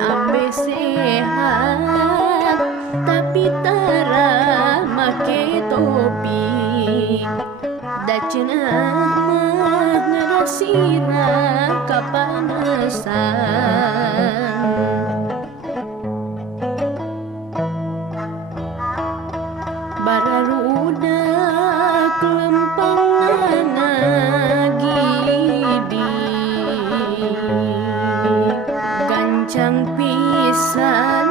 ambe sehat, tapi tara make topi. Da cenah mah ngarasina kapanasan. Bararudak lempang ngagidi, gancang pisan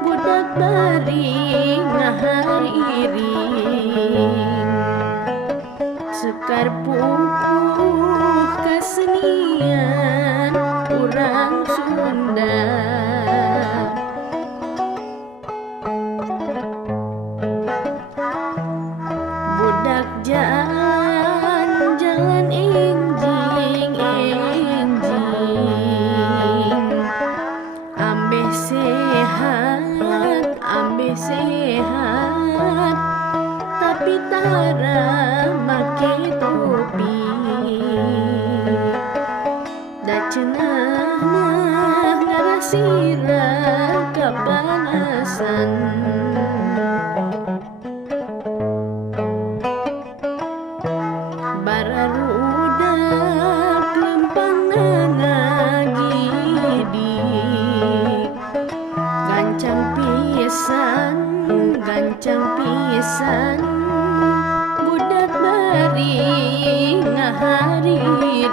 budak bari ngahariring. Sekar pupuh kesenian urang Sunda. Budak jalan enjing, ambe sehat, tapi tara make topi. Da cenah mah ngarasira kapanasan. Bararudak lempang ngagidi, gancang pisan budak bari ngahariring.